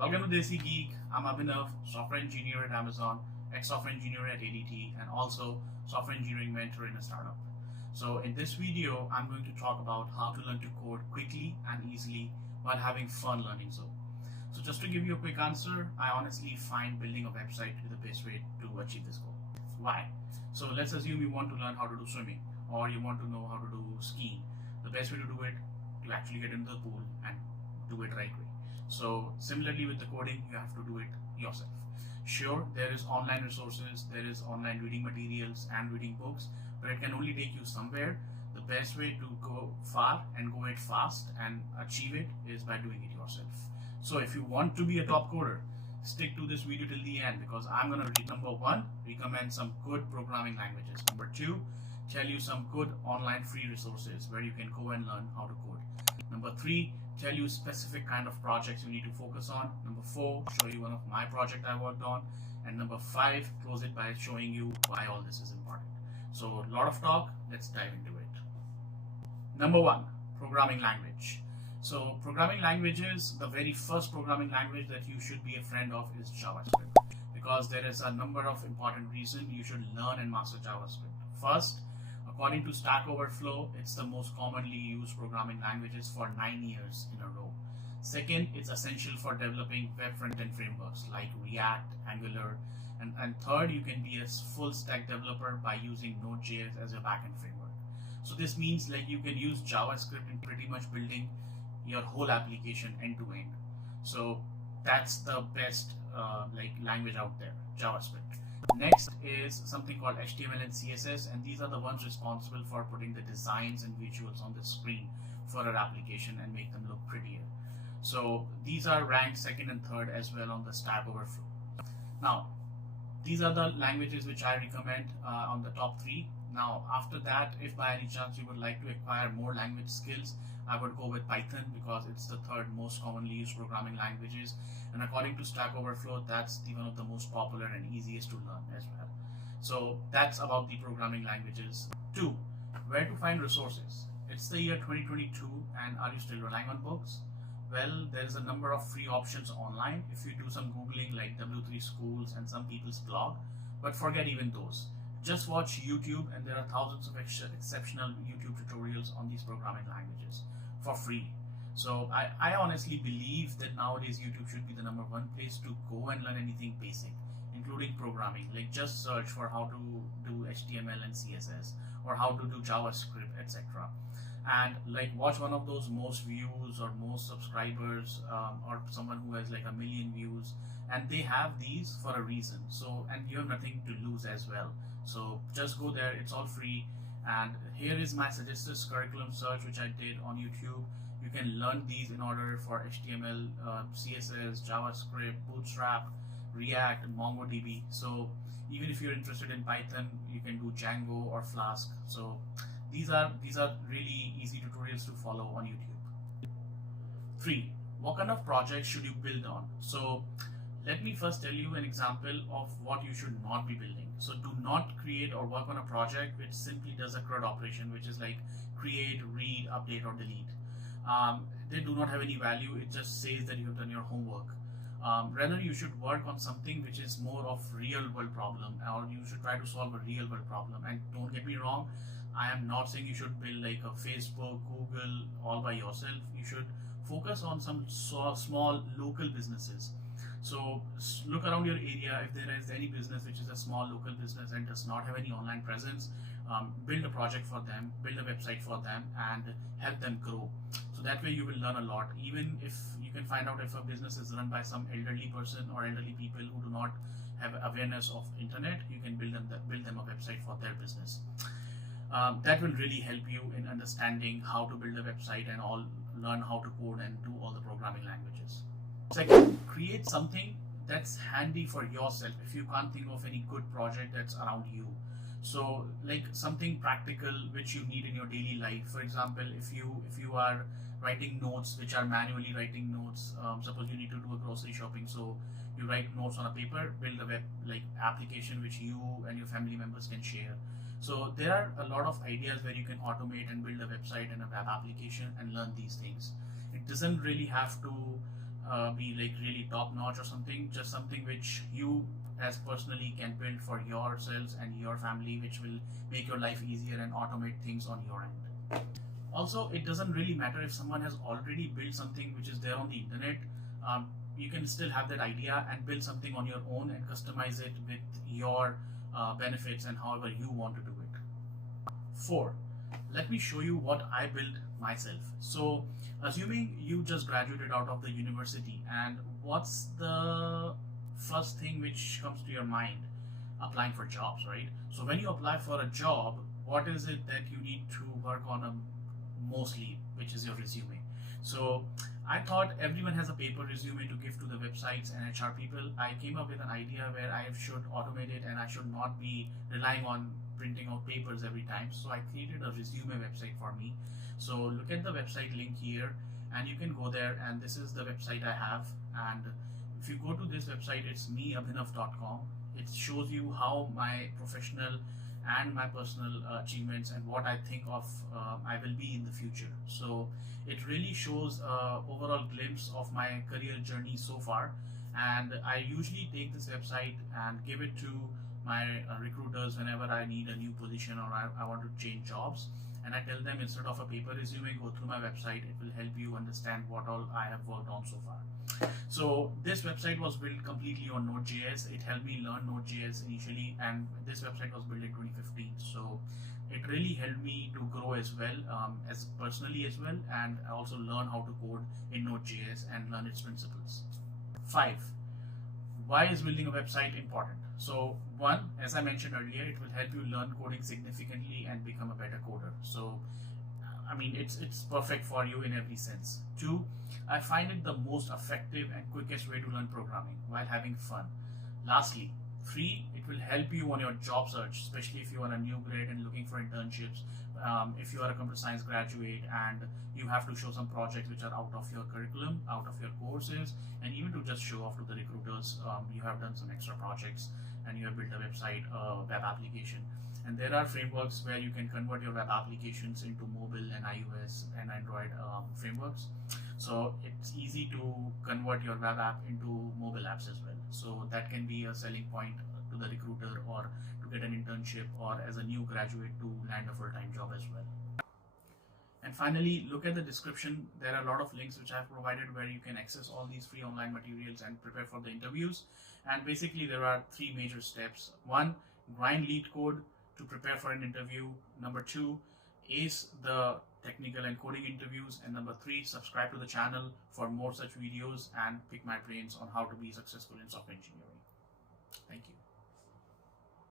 Welcome to Desi Geek. I'm Abhinav, software engineer at Amazon, ex-software engineer at ADT, and also software engineering mentor in a startup. So in this video, I'm going to talk about how to learn to code quickly and easily while having fun learning so. So just to give you a quick answer, I honestly find building a website to be the best way to achieve this goal. Why? So let's assume you want to learn how to do swimming or you want to know how to do skiing. The best way to do it to actually get into the pool and do it right way. So similarly with the coding, you have to do it yourself. Sure, there is online resources, there is online reading materials and reading books, but it can only take you somewhere. The best way to go far and go it fast and achieve it is by doing it yourself. So if you want to be a top coder, stick to this video till the end, because I'm going to number one, recommend some good programming languages. Number two, tell you some good online free resources where you can go and learn how to code. Number three, tell you specific kind of projects you need to focus on. Number four, show you one of my projects I worked on. And number five, close it by showing you why all this is important. So a lot of talk, let's dive into it. Number one, programming language. So programming languages, the very first programming language that you should be a friend of is JavaScript, because there is a number of important reasons you should learn and master JavaScript. First, according to Stack Overflow, it's the most commonly used programming languages for 9 years in a row. Second, it's essential for developing web front-end frameworks like React, Angular, and third, you can be a full stack developer by using Node.js as your backend framework. So this means like you can use JavaScript in pretty much building your whole application end to end. So that's the best language out there, JavaScript. Next is something called HTML and CSS, and these are the ones responsible for putting the designs and visuals on the screen for our application and make them look prettier. So these are ranked second and third as well on the Stack Overflow. Now, these are the languages which I recommend on the top three. Now, after that, if by any chance you would like to acquire more language skills, I would go with Python, because it's the third most commonly used programming languages, and according to Stack Overflow, that's one of the most popular and easiest to learn as well. So that's about the programming languages. 2. Where to find resources? It's the year 2022, and are you still relying on books? Well, there's a number of free options online if you do some googling like W3 Schools and some people's blog, but forget even those. Just watch YouTube, and there are thousands of exceptional YouTube tutorials on these programming languages for free. So I honestly believe that nowadays YouTube should be the number one place to go and learn anything basic, including programming. Like just search for how to do HTML and CSS or how to do JavaScript, etc. And like watch one of those most views or most subscribers or someone who has like 1 million views, and they have these for a reason. So, and you have nothing to lose as well. So just go there, it's all free. And here is my suggested curriculum search which I did on YouTube. You can learn these in order for HTML, CSS, JavaScript, Bootstrap, React, and MongoDB. So even if you're interested in Python, you can do Django or Flask. So these are really easy tutorials to follow on YouTube. 3. What kind of projects should you build on? So let me first tell you an example of what you should not be building. So do not create or work on a project which simply does a CRUD operation, which is like create, read, update, or delete. They do not have any value. It just says that you have done your homework. Rather, you should work on something which is more of real world problem, or you should try to solve a real world problem. And don't get me wrong, I am not saying you should build like a Facebook, Google all by yourself. You should focus on some small local businesses. So look around your area. If there is any business which is a small local business and does not have any online presence, build a project for them, build a website for them, and help them grow. So that way you will learn a lot. Even if you can find out if a business is run by some elderly person or elderly people who do not have awareness of internet, you can build them a website for their business. That will really help you in understanding how to build a website and learn how to code and do all the programming languages. Second, create something that's handy for yourself if you can't think of any good project that's around you. So like something practical which you need in your daily life. For example, if you are writing notes, which are manually writing notes, suppose you need to do a grocery shopping, so you write notes on a paper, build a web application which you and your family members can share. So there are a lot of ideas where you can automate and build a website and a web application and learn these things. It doesn't really have to be like really top notch or something, just something which you as personally can build for yourselves and your family, which will make your life easier and automate things on your end. Also, it doesn't really matter if someone has already built something which is there on the internet. You can still have that idea and build something on your own and customize it with your benefits and however you want to do it. 4. Let me show you what I built myself. So, assuming you just graduated out of the university, and what's the first thing which comes to your mind? Applying for jobs, right? So when you apply for a job, what is it that you need to work on mostly, which is your resume? So I thought everyone has a paper resume to give to the websites and HR people. I came up with an idea where I should automate it and I should not be relying on printing out papers every time. So I created a resume website for me. So look at the website link here and you can go there, and this is the website I have. And if you go to this website, it's meabhinav.com. It shows you how my professional and my personal achievements and what I think of I will be in the future. So it really shows overall glimpse of my career journey so far, and I usually take this website and give it to my recruiters whenever I need a new position or I want to change jobs, and I tell them, instead of a paper resume, go through my website. It will help you understand what all I have worked on so far. So this website was built completely on Node.js. It helped me learn Node.js initially, and this website was built in 2015. So it really helped me to grow as well, as personally as well, and I also learn how to code in Node.js and learn its principles. 5. Why is building a website important? So 1, as I mentioned earlier, it will help you learn coding significantly and become a better coder. So I mean, it's perfect for you in every sense. 2, I find it the most effective and quickest way to learn programming while having fun. Lastly, 3, it will help you on your job search, especially if you are a new grad and looking for internships. If you are a computer science graduate and you have to show some projects which are out of your curriculum, out of your courses, and even to just show off to the recruiters, you have done some extra projects and you have built a website, web application. And there are frameworks where you can convert your web applications into mobile and iOS and Android frameworks. So it's easy to convert your web app into mobile apps as well. So that can be a selling point to the recruiter, or to get an internship, or as a new graduate to land a full-time job as well. And finally, look at the description. There are a lot of links which I have provided where you can access all these free online materials and prepare for the interviews. And basically there are 3 major steps. 1, grind lead code to prepare for an interview. Number 2, ace the technical and coding interviews. And number 3, subscribe to the channel for more such videos and pick my brains on how to be successful in software engineering. Thank you.